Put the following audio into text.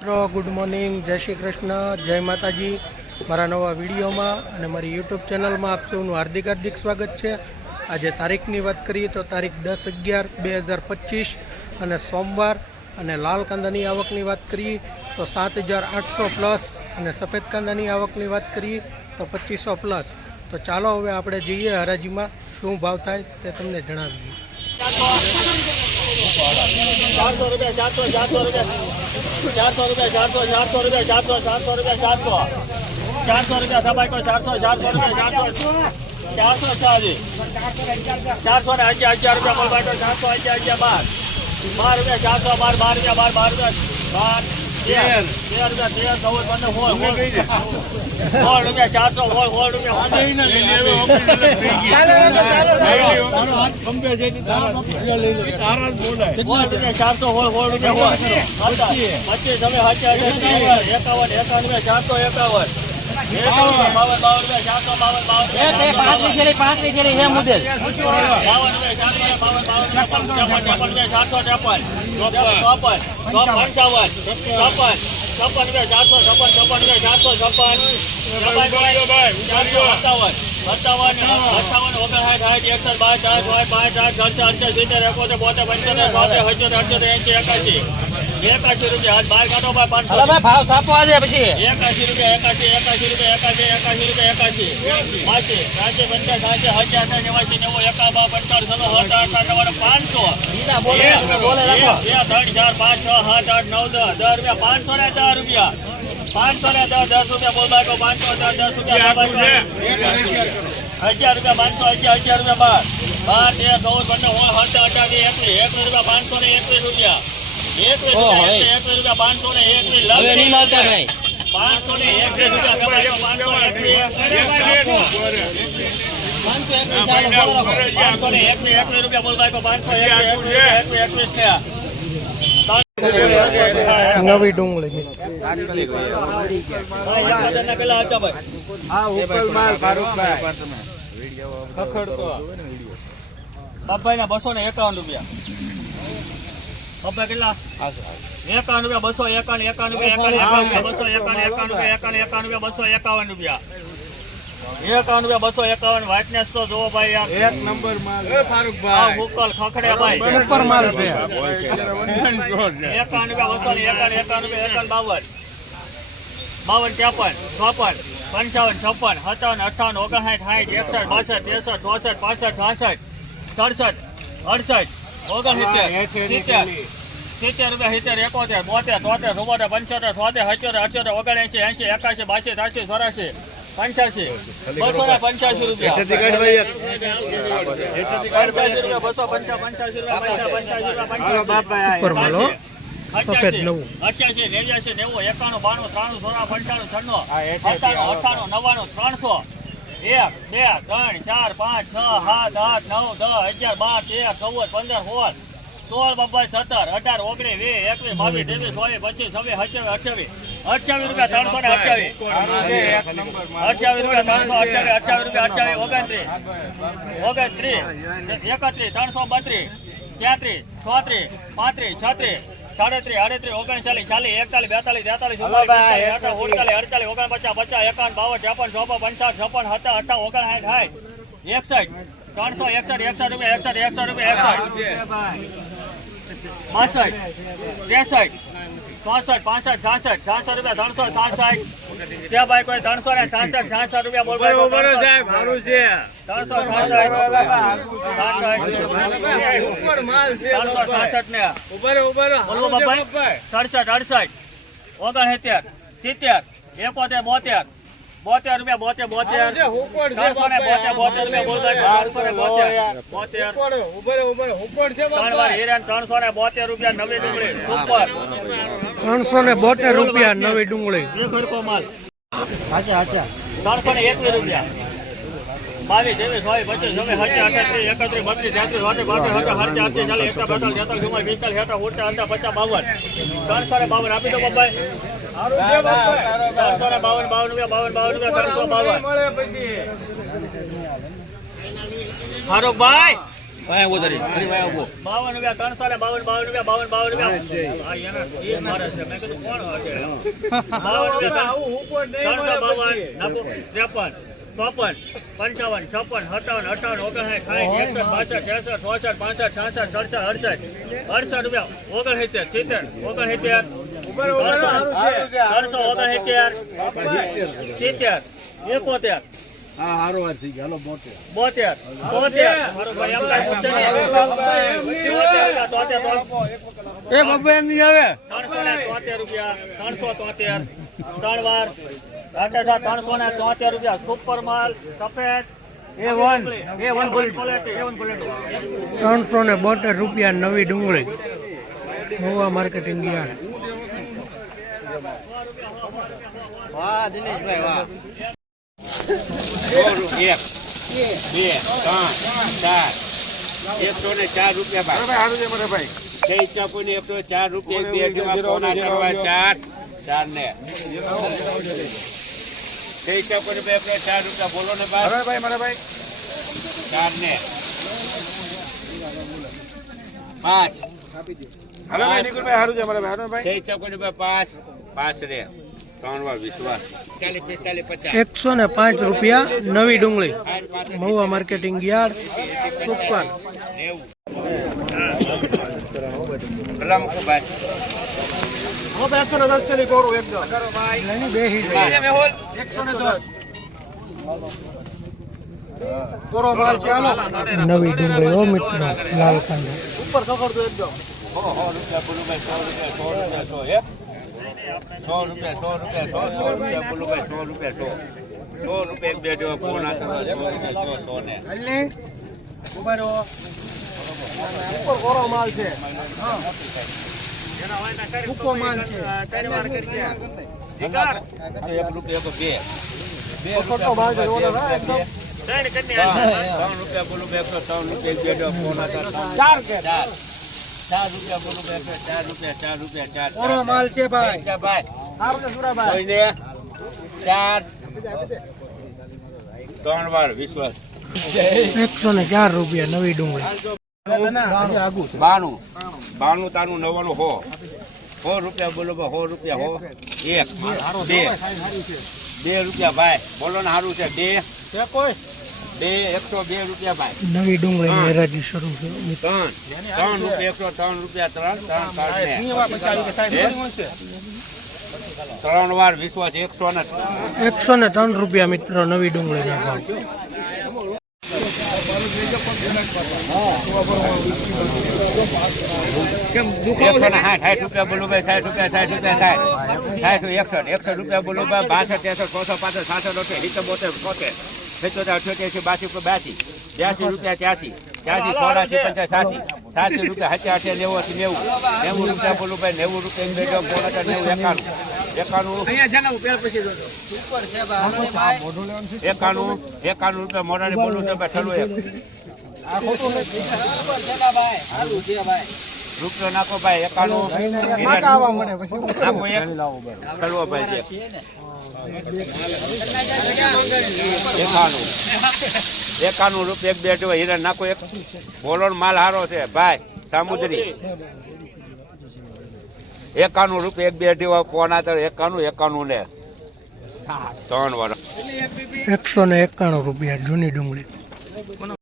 મિત્રો good morning જય શ્રી કૃષ્ણ. જય માતાજી. મારા નવા વિડીયોમાં અને મારી યુટ્યુબ ચેનલમાં આપ સૌનું હાર્દિક હાર્દિક સ્વાગત છે. આજે તારીખની વાત કરીએ તો તારીખ દસ અગિયાર બે હજાર પચીસ અને સોમવાર અને લાલ કાંદાની આવકની વાત કરીએ તો સાત હજાર આઠસો પ્લસ અને સફેદ કાંદાની આવકની વાત કરીએ તો પચીસો પ્લસ. તો ચાલો હવે આપણે જઈએ હરાજીમાં. શું ભાવ થાય તે તમને જણાવીએ. ચારસો રૂપિયા ચારસો ચારસો રૂપિયા ચારસો ચારસો રૂપિયા ચારસો ચારસો રૂપિયા કોઈ ચારસો ચારસો રૂપિયા ચારસો ચારસો ચાલી ચારસો ને અગિયાર અગિયાર રૂપિયા બાટો ચારસો અગિયાર અગિયાર બાર બાર રૂપિયા ચારસો બાર બાર રૂપિયા બાર બાર રૂપિયા બાર ચારસો હોય હોય રૂપિયા. સોળ પચીસ. તમે એકાવન એકાવન ચારસો એકાવન. સત્તાવન અઠાવન ઓગણસાઠ સાઠ એકસઠ બાર ચાર પાંચ પાંચ આઠ છસો અડસઠ સિત્તેર એકોતેર બોતેર પંચોતેર છોતેર સત્યોતેર અઠ્યોતેર એંસી એકાશી એકાશી રૂપિયા. હાથ બાર કાઢો બાર પાંચસો. હલો ભાઈ ભાવ સાપો આજે પછી. એકાશી રૂપિયા એકાશી એકાશી રૂપિયા એકાશી એકાશી રૂપિયા એકાશી. પાંચી સાંજે પંચાસ સાંજે હજાર અઠાર નેવાસી નેવું પંચાવન સત્તર પાંચસો. એક, બોલે બે, ત્રણ ચાર પાંચ છ સાત આઠ નવ દસ દસ રૂપિયા પાંચસો ને દસ રૂપિયા. પાંચસો ને દસ દસ રૂપિયા બોલ બાકો પાંચસો દસ દસ રૂપિયા અગિયાર રૂપિયા પાંચસો અગિયાર અગિયાર રૂપિયા બાર. બાર તેર ચૌદ પંદર અઢાર વીસ, એકવીસ એકવીસ રૂપિયા પાંચસો ને એકવીસ રૂપિયા. ઓહો, રૂપિયા એ. પાંચસો ને એક નહીં લાવતા ભાઈ. પાંચસો ને રૂપિયા પાંચસો એકવીસ છે. નવી ડુંગળી બાપાઈ ના બસો ને એકાવન રૂપિયા. બાપા કેટલા? એકાવન રૂપિયા બસો એકાવન એકાવન રૂપિયા બસો એકાવન એકાવન રૂપિયા એકાવન એકાવન રૂપિયા બસો એકાવન રૂપિયા. એકાવન રૂપિયા બસો એકાવન વ્હાઇટનેસ તો જોવો ભાઈ યાર. એક નંબર માલ. ફારૂકભાઈ હુકલ ખખડે ભાઈ. ઉપર માલ એકાવન રૂપિયા બસો ને એકાવન એકાવન રૂપિયા એકાવન બાવન. બાવન ત્રેપન ચોપન પંચાવન છપ્પન સત્તાવન અઠાવન ઓગણસાઠ સાઠ એકસઠ બાસઠ ત્રેસઠ ચોસઠ પાસઠ છાસઠ સડસઠ અડસઠ. સિત્તેર. રૂપિયા સિત્તેર એકોતેર બોતેર તોતેર ચુમ્મોતેર પંચોતેર છોતેર સત્યોતેર અઠ્યોતેર ઓગણએંસી એંસી એકાશી બાસી ત્રાસી ચોરાશી પંચ્યાસી. બસો ને પંચ્યાસી રૂપિયા. પંચ્યાસી રૂપિયા બસો પંચા પંચ્યાસી રૂપિયા પંચ્યાસી રૂપિયા ઉપર માલ હો. સફેદ નવું. અઠ્યાસી નેવ્યાસી નેવું એકાણું બાણું ત્રાણું સોળા પંચાણું છન્નું. સત્તાણું અઠાણું નવ્વાણું ત્રણસો. એક, બે, ત્રણ, ચાર, પાંચ, છ, સાત, આઠ, નવ, દસ, અગિયાર, બાર, તેર, ચૌદ, પંદર, સોળ. સોળ બબ્બાઈ સત્તર, અઢાર, ઓગણીસ, વીસ, એકવીસ, બાવીસ, ત્રેવીસ, ચોવીસ, પચીસ, છવ્વીસ અઠ્યાવીસ અઠ્યાવીસ. અઠ્યાવીસ રૂપિયા ત્રણસો ને અઠ્યાવીસ. અઠ્યાવીસ રૂપિયા ત્રણસો અઠ્યાવીસ અઠ્યાવીસ રૂપિયા અઠ્યાવીસ, ઓગણત્રીસ. ઓગણત્રીસ, એકત્રીસ, ત્રણસો બત્રીસ, તેત્રીસ, ચોત્રીસ, પાંત્રીસ, છત્રીસ. સાડત્રીસ આડત્રીસ ઓગણચાલીસ ચાલીસ એકતાલીસ બેતાલીસ તેતાલીસ ઓગણચાલીસ અડતાલીસ ઓગણપચાસ પચાસ એકાવન બાવન ત્રેપન ચોપન પંચાવન છપ્પન સત્તર અઠાવન ઓગણસાઠ સાઠ એકસઠ. ત્રણસો એકસઠ એકસઠ રૂપિયા એકસઠ એકસઠ રૂપિયા એકસઠ. બાસઠ. ત્રેસઠ. ચોસઠ પાસઠ છાસઠ છાસઠ રૂપિયા ત્રણસો છાસઠ ત્યાં ભાઈ કોઈ ત્રણસો ને છાસઠ છાસઠ રૂપિયા બોલ ભાઈ ત્રણસો. ત્રણસો છાસઠ. ને. બોલવો બાપા. સડસઠ અડસઠ. ઓગણસિત્તેર સિત્તેર એકોતેર બોતેર. બોતેર રૂપિયા બોતેર બોતેર. ત્રણસો ને બોતેર બોતેર રૂપિયા બોતેર. બોતેર. ત્રણ વાર હિરેન ત્રણસો ને બોતેર રૂપિયા નવી ડુંગળી. સુપર ત્રણસો ને બોતેર રૂપિયા નવી ડુંગળી. ત્રણસો ને એકવીસ રૂપિયા. બાવીસ ત્રેવીસ ચોવીસ પચીસ છવ્વીસ સત્તર અઠાત્રીસ એકત્રીસ બત્રીસ તેત્રીસ ચોત્રીસ પાંત્રીસ સત્તર સત્તર અડતીસ ચાલીસ એકતા બેતાલીસ તેતાલીસ ચુમ્માલીસ પિસ્તાલીસ હેઠળ ઉડતા અડતા પચાસ બાવન. ત્રણસો ને બાવન આપી દો બાબાઈ ત્રણસો ને બાવન બાવન રૂપિયા બાવન બાવન રૂપિયા ત્રણસો બાવન. ફારૂકભાઈ! બાવન રૂપિયા ત્રણસો ને બાવન બાવન રૂપિયા બાવન બાવન રૂપિયા. હા, એના- એ મારે છે. મેં કીધું કોણ હશે? બાવન રૂપિયા ત્રણસો બાવન નાખો. ત્રેપન ચોપન પંચાવન છપ્પન સત્તાવન અઠાવન ઓગણસાઠ સાઠ એકસઠ બાસઠ ત્રેસઠ ચોસઠ પાંસઠ છાસઠ સડસઠ અડસઠ. અડસઠ રૂપિયા ઓગણસિત્તેર સિત્તેર ઓગણસિત્તેર. ત્રણસો ઓગણસિત્તેર. સિત્તેર એકોતેર. બોતેર. તોતેર મારો ભાઈ એમ કાઈ પૂછે નહીં. એ બાબા એમ નહીં આવે ત્રણસો ને તોતેર રૂપિયા ત્રણસો તોતેર. ત્રણ વાર. ત્રણસો ને તોતેર રૂપિયા. સુપર માલ સફેદ. A one A one quality A one quality ત્રણસો ને બોતેર રૂપિયા નવી ડુંગળી. મોવા માર્કેટિંગ યાર્ડ એક. બે. ત્રણ ચાર. એકસો ને ચાર રૂપિયા ભાઈ. જય ચાપુની એકસો ચાર રૂપિયા બે ચાર ચાર ને જય ચાપુની બે એકસો ચાર રૂપિયા બોલો ને ભાઈ ચાર ને પાંચ. જય ચાપુની બે પાંચ પાંચ રે ત્રણ વાર વિશ્વાસ પાંચ. પાંચ પચાસ એકસો ને પાંચ રૂપિયા નવી ડુંગળી. મહુવા માર્કેટિંગ યાર્ડ સુપર નેવું ઉપર ડુંગળી ઓ મિત્રો લાલ કાંદો. સો સો રૂપિયા બોલુભાઈ સો રૂપિયા સો રૂપિયા સો સો રૂપિયા રૂપિયા સો રૂપિયા સો. રૂપિયા સો રૂપિયા એક બે ફોન સો રૂપિયા સો સો ને એક રૂપિયા એક બે. બે રૂપિયા માલ છે બે, બે. ત્રણ રૂપિયા બોલુભાઈ એકસો ત્રણ રૂપિયા બે ફોન હતા. ચાર ચાર. રૂપિયા બોલુભાઈ ચાર રૂપિયા ચાર રૂપિયા ચાર ચાર માલ છે ભાઈ. ભાઈ. ચાર. ત્રણ વાર વિશ્વાસ એકસો ને ચાર રૂપિયા નવી ડુંગળી. બાણું. બાણું. તારું નવ્વાણું હો. સો રૂપિયા બોલો સો રૂપિયા હો. એક બે. બે રૂપિયા ભાઈ. બોલો ને સારું છે. બે. બે એકસો બે રૂપિયા ભાઈ. નવી ડુંગળી હરાજી શરૂ છે ત્રણ. ત્રણ રૂપિયા એકસો ત્રણ રૂપિયા ત્રણ ત્રણ ત્રણ વાર વિશ્વાસ એકસો ને એકસો ને ત્રણ રૂપિયા મિત્રો નવી ડુંગળી ના ભાવ એકસો રૂપિયા બોલું ભાઈ સાઠ રૂપિયા સાઠ રૂપિયા સાઠ. સાઠ એકસઠ એકસઠ રૂપિયા બોલું ભાઈ બાસઠ ત્રેસઠ છસો પાસઠ સાસઠ બોતેર બોતેર સિત્તોતેર અઠ્યોતેર બાસી ઉપર બ્યાસી બ્યાસી રૂપિયા ત્યાસી. ત્યાંથી ચોરાસી પંચાસ સાસી સાસી રૂપિયા હાથે હાથે નેવું હતી નેવું. નેવું રૂપિયા બોલું ભાઈ નેવું રૂપિયા બે જો બોલ હતા નેવું એકાણું. એકાણું. એકાણું એકાણું રૂપિયા મોરારી બોલું છે ભાઈ ઠલું એક રૂપિયો નાખો ભાઈ એકાણું. એક ભાઈ. એકાણું. એકાણું રૂપિયા એક બે જો હીરા નાખો એક. બોલો માલ હારો છે. ભાઈ સામુદ્રી. એકાણું રૂપિયા એક બે અઢી ફોન તર એકાણું એકાણું ને. ત્રણ વર્ષ એકસો ને એકાણું રૂપિયા જૂની ડુંગળી.